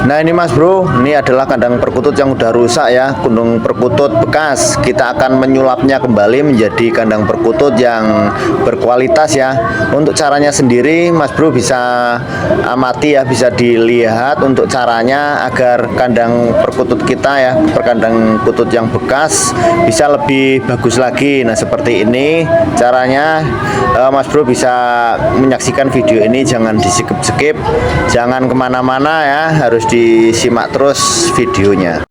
Nah ini Mas Bro, ini adalah kandang perkutut yang udah rusak ya, kandang perkutut bekas. Kita akan menyulapnya kembali menjadi kandang perkutut yang berkualitas ya. Untuk caranya sendiri Mas Bro bisa amati ya, bisa dilihat untuk caranya agar kandang perkutut kita ya, perkandang perkutut yang bekas bisa lebih bagus lagi. Nah seperti ini caranya. Mas Bro bisa menyaksikan video ini, jangan di skip, jangan kemana-mana ya, harus disimak terus videonya.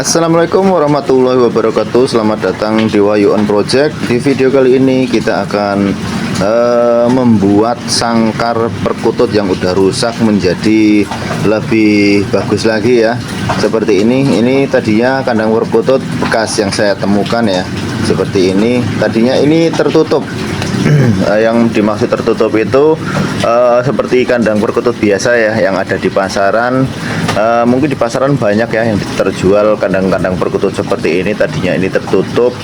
Assalamualaikum warahmatullahi wabarakatuh. Selamat datang di Wahyu On Project. Di video kali ini kita akan membuat sangkar perkutut yang udah rusak menjadi lebih bagus lagi ya. Seperti ini tadinya kandang perkutut bekas yang saya temukan ya. Seperti ini, tadinya ini tertutup. Yang dimaksud tertutup itu seperti kandang perkutut biasa ya, yang ada di pasaran. Mungkin di pasaran banyak ya yang terjual kandang-kandang perkutut seperti ini. Tadinya ini tertutup,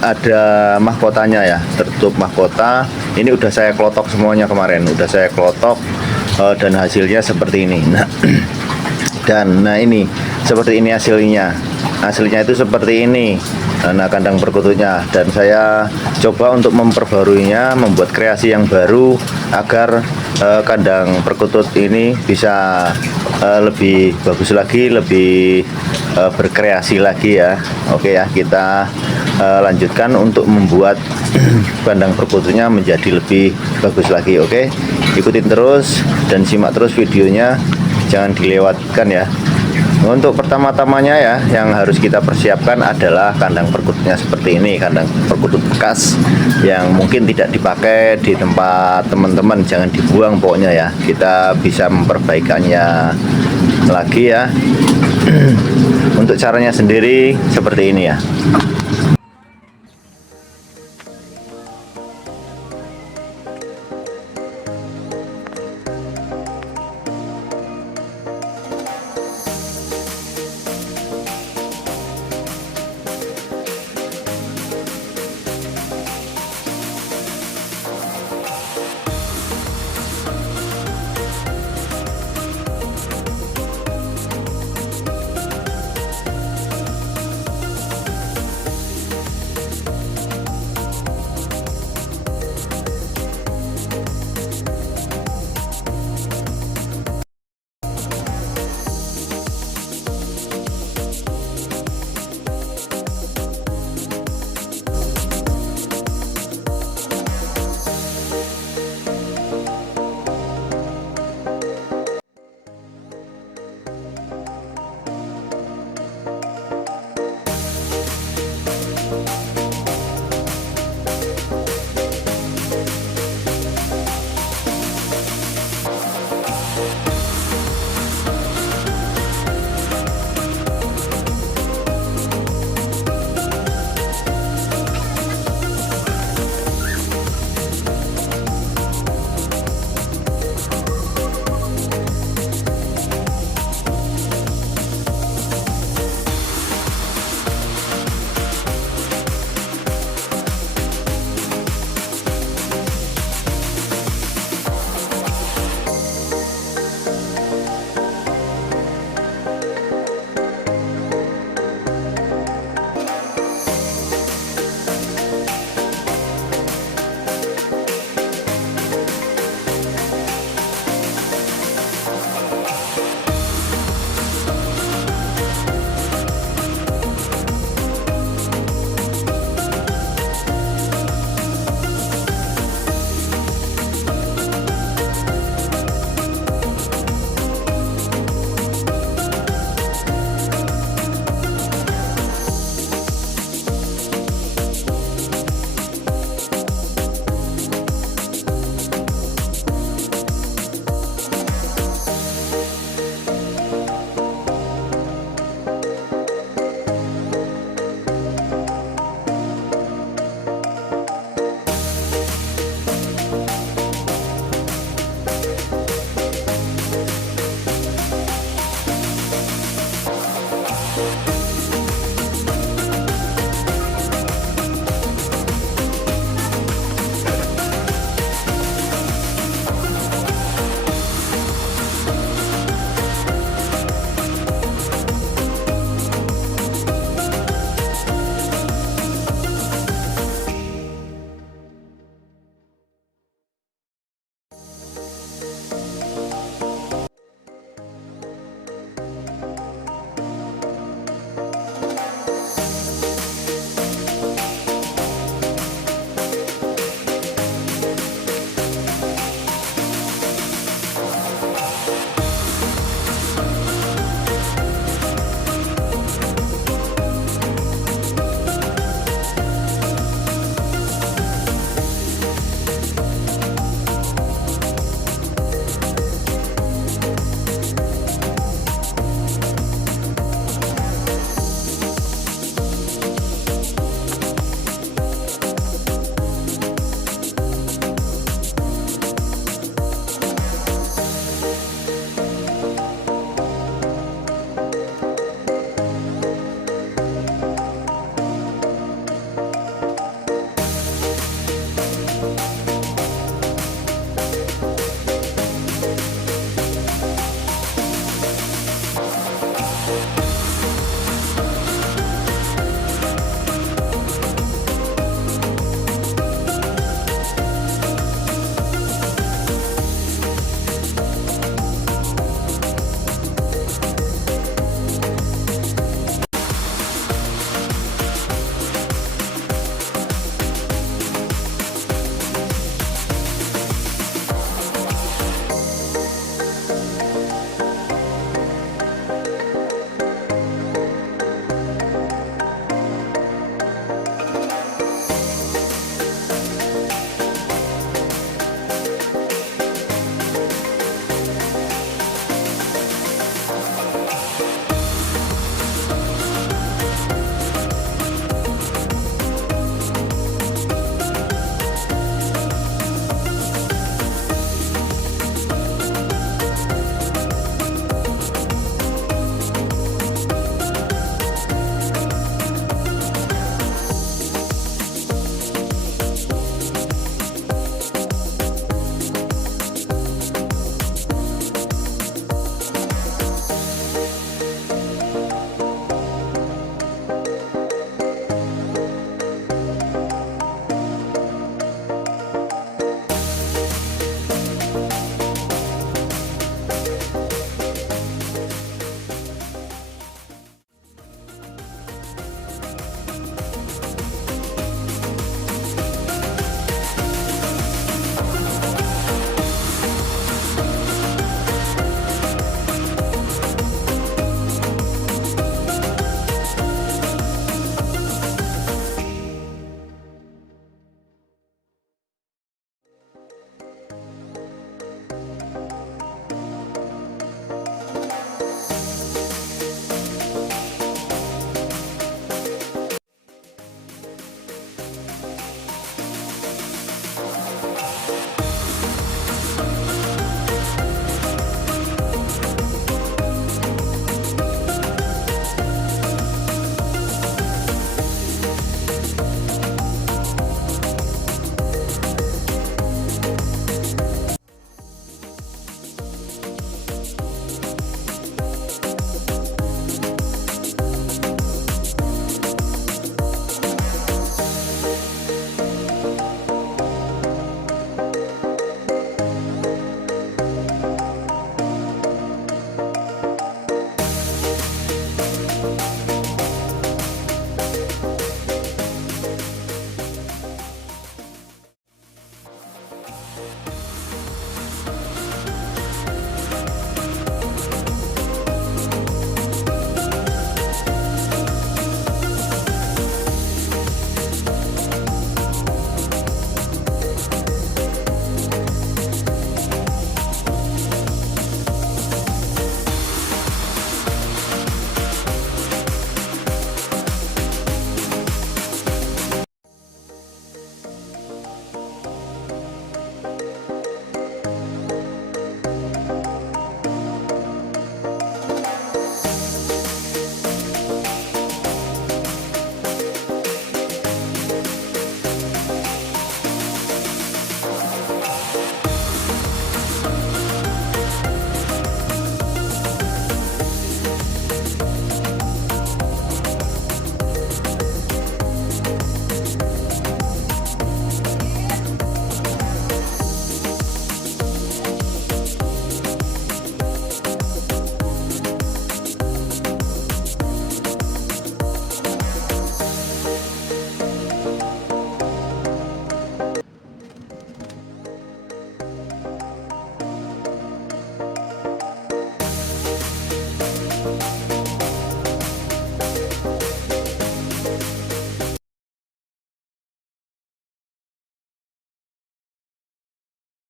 ada mahkotanya ya, tertutup mahkota. Ini udah saya klotok semuanya kemarin, udah saya klotok, dan hasilnya seperti ini. Nah ini seperti ini hasilnya itu seperti ini. Nah kandang perkututnya, dan saya coba untuk memperbaruinya, membuat kreasi yang baru agar kandang perkutut ini bisa lebih bagus lagi, lebih berkreasi lagi ya. Oke ya, kita lanjutkan untuk membuat kandang perkututnya menjadi lebih bagus lagi. Oke, ikutin terus dan simak terus videonya, jangan dilewatkan ya. Untuk pertama-tamanya ya, yang harus kita persiapkan adalah kandang perkututnya seperti ini, kandang perkutut bekas yang mungkin tidak dipakai di tempat teman-teman, jangan dibuang pokoknya ya. Kita bisa memperbaikannya lagi ya. Untuk caranya sendiri seperti ini ya.